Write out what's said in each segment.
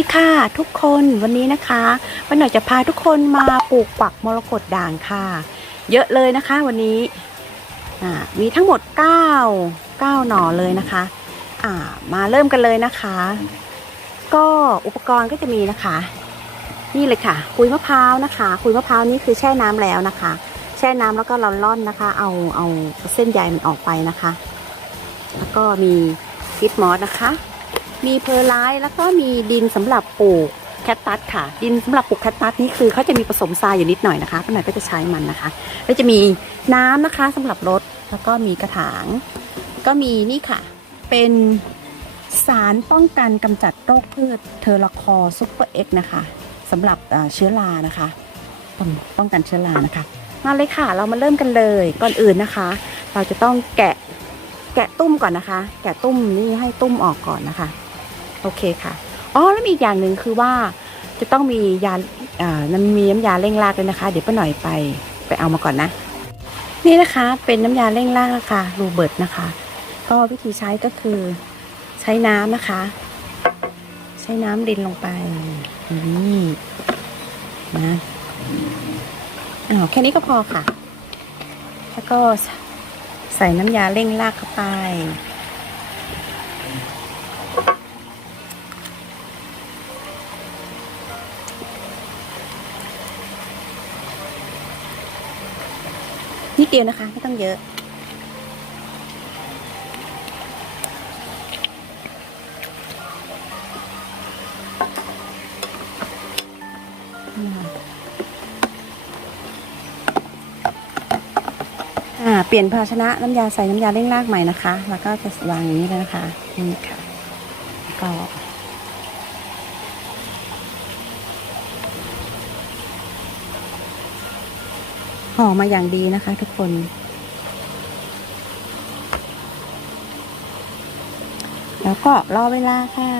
ดีค่ะทุกคนวันนี้นะคะวันหน่อยจะพาทุกคนมาปลูกปักมรกตด่างค่ะ เยอะเลยนะคะวันนี้มีทั้งหมด 9 9 หน่อเลยนะคะมาเริ่มกันเลยนะคะ ก็อุปกรณ์ก็จะมีนะคะ นี่เลยค่ะคุยมะพร้าวนะคะคุยมะพร้าวนี่คือแช่น้ำแล้วนะคะ แช่น้ำแล้วก็เราล่อนนะคะ เอาเอาเส้นใยมันออกไปนะคะ แล้วก็มีฟิตมอสนะคะ มีเพอร์ไลท์แล้วก็มีดินสำหรับปลูกแคตตัสค่ะ ดินสำหรับปลูกแคตตัสนี่คือเขาจะมีผสมทรายอยู่นิดหน่อยนะคะป้าหน่อยก็จะใช้มันนะคะ แล้วจะมีน้ำนะคะสำหรับรดแล้วก็มีกระถาง ก็มีนี่ค่ะ เป็นสารป้องกันกำจัดโรคพืชเทอร์คอซูเปอร์เอ็กนะคะสำหรับเชื้อรานะคะป้องป้องกันเชื้อรานะคะมาเลยค่ะ เรามาเริ่มกันเลยก่อนอื่นนะคะ เราจะต้องแกะแกะตุ้มก่อนนะคะ แกะตุ้มนี่ให้ตุ้มออกก่อนนะคะ โอเคค่ะอ๋อแล้วมีอีกอย่างหนึ่งคือว่าจะต้องมียาอ่าน้ำมีน้ำยาเร่งรากเลยนะคะ เดี๋ยวป้าหน่อยไปไปเอามาก่อนนะ นี่นะคะเป็นน้ำยาเร่งรากนะคะรูเบิร์ตนะคะ ก็วิธีใช้ก็คือใช้น้ำนะคะ ใช้น้ำดินลงไปนี่นะอ๋อแค่นี้ก็พอค่ะ แล้วก็ใส่น้ำยาเร่งรากเข้าไป นิดเดียวนะคะ ไม่ต้องเยอะ อ่า เปลี่ยนภาชนะน้ำยาใส่น้ำยาเร่งรากใหม่นะคะ แล้วก็จะวางอย่างนี้เลยนะคะ นี่ค่ะก็ ห่อมาอย่างดีนะคะทุกคน แล้วก็รอเวลาค่ะ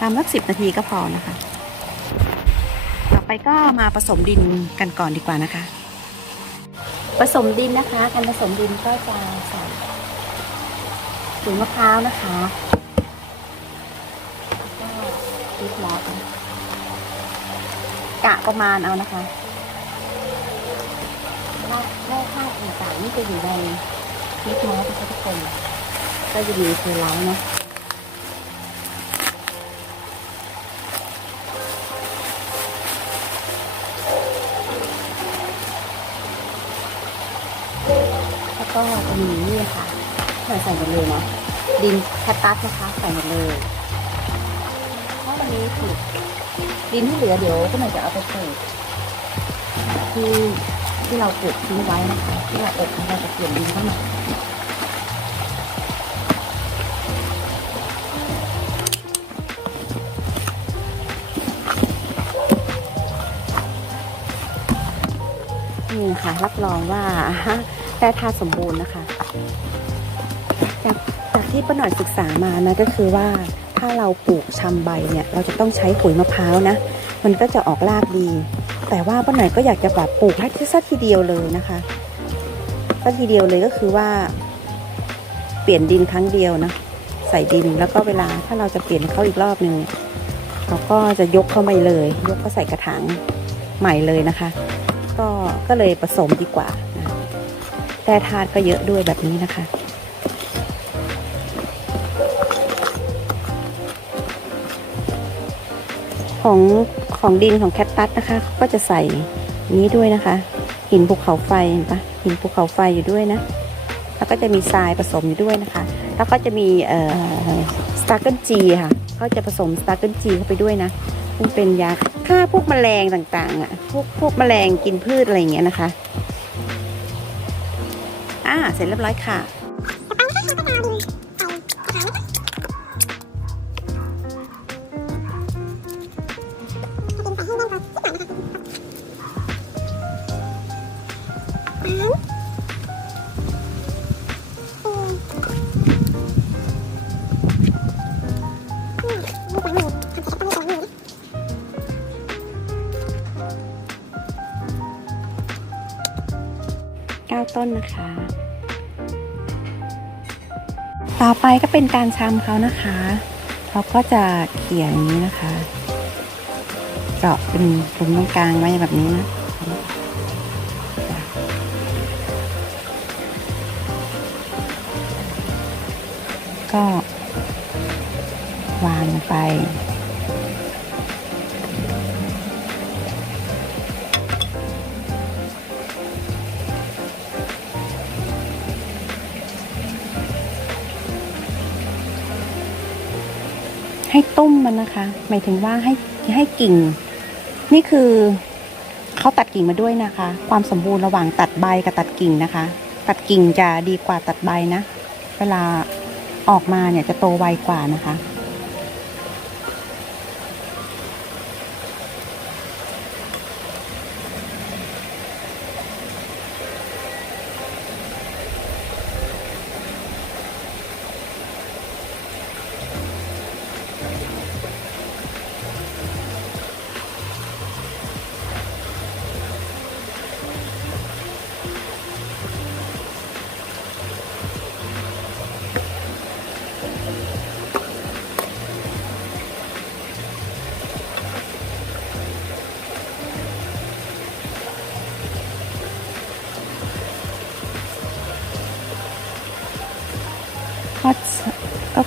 ตามสักสิบนาทีก็พอนะคะ ต่อไปก็มาผสมดินกันก่อนดีกว่านะคะ ผสมดินนะคะ การผสมดินก็จะใส่ถุงมะพร้าวนะคะแล้วก็ดิบล็อกนะ กะประมาณเอานะคะแร่แร่ธาตุต่างๆนี่จะอยู่ในนิดน้อยนะคะทุกคน ก็จะมีคือไลท์เนาะแล้วก็จะมีนี่ค่ะใส่ใส่หมดเลยเนาะดินแคตตัสนะคะ ใส่หมดเลยเพราะวันนี้ถูก ดินที่เหลือเดี๋ยวก็หน่อยจะเอาไปปลูกที่ที่เราปลูกทิ้งไว้นะคะที่เราอบเราจะเปลี่ยนดินเข้ามานี่ค่ะรับรองว่าแร่ธาตุสมบูรณ์นะคะจากจากที่ป้าหน่อยศึกษามานะก็คือว่า ถ้าเราปลูกชำใบเนี่ยเราจะต้องใช้ปุ๋ยมะพร้าวนะ มันก็จะออกรากดี แต่ว่าป้าหน่อยก็อยากจะแบบปลูกให้สักทีเดียวเลยนะคะสักทีเดียวเลยก็คือว่า เปลี่ยนดินครั้งเดียวนะใส่ดินแล้วก็เวลาถ้าเราจะเปลี่ยนเขาอีกรอบหนึ่งเราก็จะยกเข้าไปเลย ยกก็ใส่กระถางใหม่เลยนะคะ ก็ก็เลยผสมดีกว่านะแต่ธาตุก็เยอะด้วยแบบนี้นะคะ ของของดินของแคตตัสนะคะเขาก็จะใส่นี้ด้วยนะคะ หินภูเขาไฟเห็นปะหินภูเขาไฟอยู่ด้วยนะแล้วก็จะมีทรายผสมอยู่ด้วยนะคะ แล้วก็จะมีเอ่อสตาร์เกิลจีค่ะเขาจะผสมสตาร์เกิลจีเข้าไปด้วยนะมันเป็นยาฆ่าพวกแมลงต่างๆอะพวกพวกแมลงกินพืชอะไรอย่างเงี้ยนะคะ อ่า เสร็จเรียบร้อยค่ะ เก้าต้นนะคะ ต่อไปก็เป็นการชำเขานะคะเขาก็จะเขียอย่างนี้นะคะ เจาะเป็นตรงตรงกลางไว้แบบนี้นะ ก็ วางไป ให้ตุ้มมันนะคะ หมายถึงว่าให้ให้กิ่ง นี่คือเขาตัดกิ่งมาด้วยนะคะ ความสมบูรณ์ระหว่างตัดใบกับตัดกิ่งนะคะ ตัดกิ่งจะดีกว่าตัดใบนะ เวลา ออกมาเนี่ยจะโตไวกว่านะคะ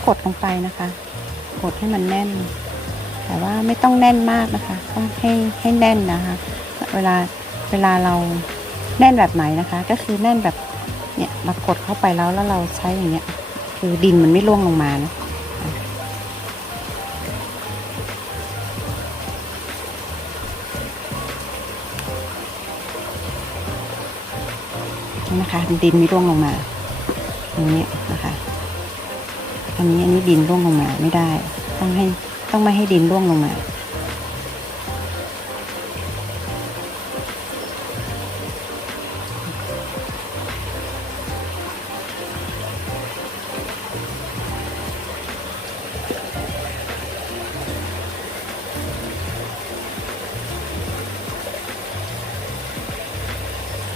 ก็กดลงไปนะคะ กดให้มันแน่น แต่ว่าไม่ต้องแน่นมากนะคะ ต้องให้ให้แน่นนะคะ เวลาเวลาเราแน่นแบบไหนนะคะ ก็คือแน่นแบบเนี่ยเรากดเข้าไปแล้วแล้วเราใช้อย่างเงี้ย คือดินมันไม่ร่วงลงมานะนี่นะคะดินไม่ร่วงลงมาอย่างนี้นะคะ อันนี้อันนี้ดินร่วงลงมาไม่ได้ ต้องให้ต้องไม่ให้ดินร่วงลงมา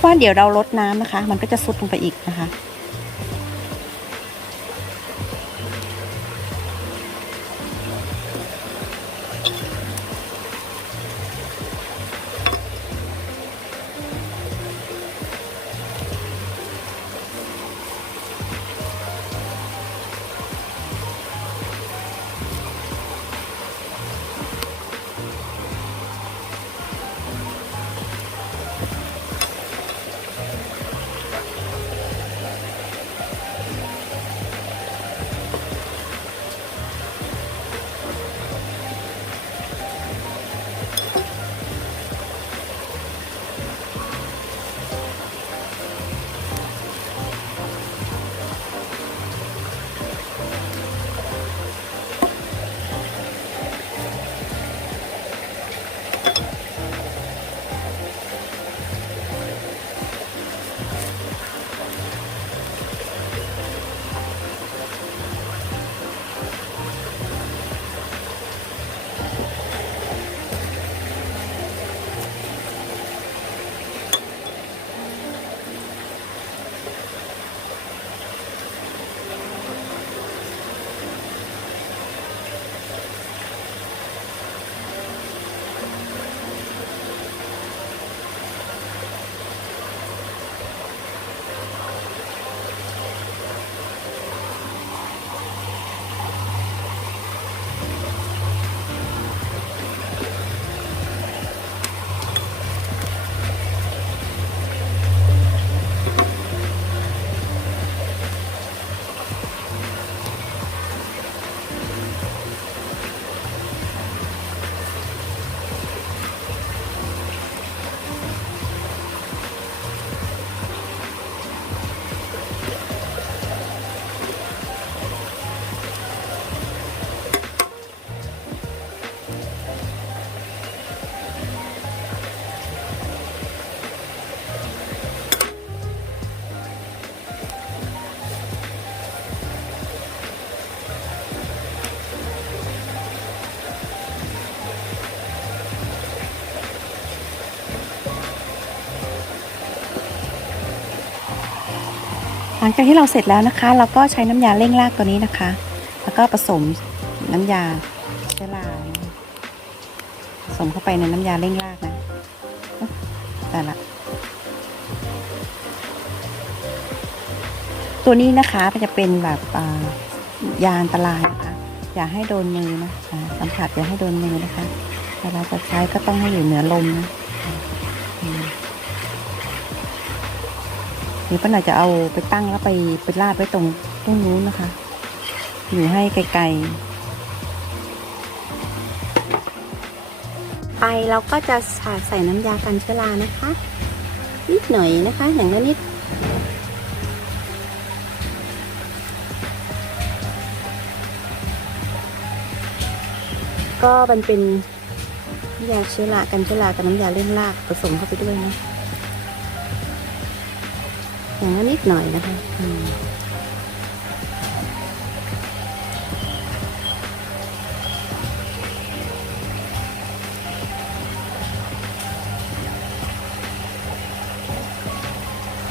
ว่าเดี๋ยวเราลดน้ำนะคะ มันก็จะซุดลงไปอีกนะคะ ลังจากที่เราเสร็จแล้วนะคะ เราก็ใช้น้ำยาเร่งรากตัวนี้นะคะ แล้วก็ผสมน้ำยาเชื้อราผสมเข้าไปในน้ำยาเร่งรากนะแต่ละ ตัวนี้นะคะจะเป็นแบบยาอันตรายนะคะ อย่าให้โดนมือนะสัมผัสอย่าให้โดนมือนะคะเวลาจะใช้ก็ต้องให้อยู่เหนือลมนะ หรือป้าหน่อยจะเอาไปตั้งแล้วไปไปลาดไว้ตรงตรงนู้นนะคะ อยู่ให้ไกลๆ ไปเราก็จะใส่น้ำยากันเชื้อรานะคะ นิดหน่อยนะคะ อย่างละนิดก็มันเป็นน้ำยาเชื้อรากันเชื้อรากับน้ำยาเล่งรากผสมเข้าไปด้วยนะ อย่างละนิดหน่อยนะคะ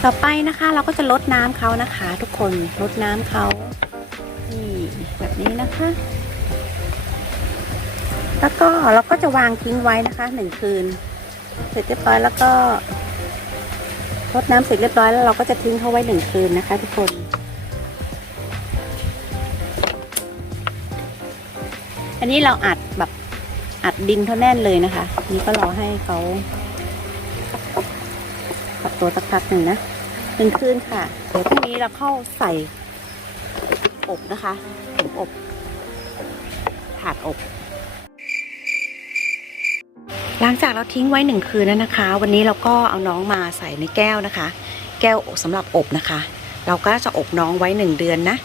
ต่อไปนะคะเราก็จะลดน้ำเขานะคะ ทุกคนลดน้ำเขานี่แบบนี้นะคะ แล้วก็เราก็จะวางทิ้งไว้นะคะหนึ่งคืน เสร็จเรียบร้อยแล้วก็ รดน้ำเสร็จเรียบร้อยแล้วเราก็จะทิ้งเขาไว้หนึ่งคืนนะคะ ทุกคนอันนี้เราอัดแบบอัดดินเขาแน่นเลยนะคะ นี่ก็รอให้เขาปรับตัวสักพักหนึ่งนะหนึ่งคืนค่ะ เดี๋ยวพรุ่งนี้เราเข้าใส่อบนะคะถุงอบถาดอบ หลังจากเราทิ้งไว้หนึ่งคืนแล้วนะคะ วันนี้เราก็เอาน้องมาใส่ในแก้วนะคะ แก้วสำหรับอบนะคะ เราก็จะอบน้องไว้หนึ่งเดือนนะ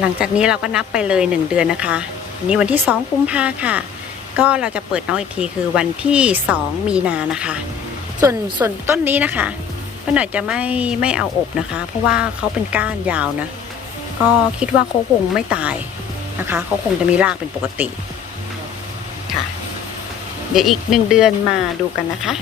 หลังจากนี้เราก็นับไปเลยหนึ่งเดือนนะคะนี้วันที่สองกุมภาค่ะ ก็เราจะเปิดน้องอีกทีคือวันที่สองมีนานะคะ ส่วนส่วนต้นนี้นะคะป้าหน่อยจะไม่ไม่เอาอบนะคะ เพราะว่าเขาเป็นก้านยาวนะ ก็คิดว่าเขาคงไม่ตายนะคะเขาคงจะมีรากเป็นปกติ เดี๋ยวอีกหนึ่งเดือนมาดูกันนะคะ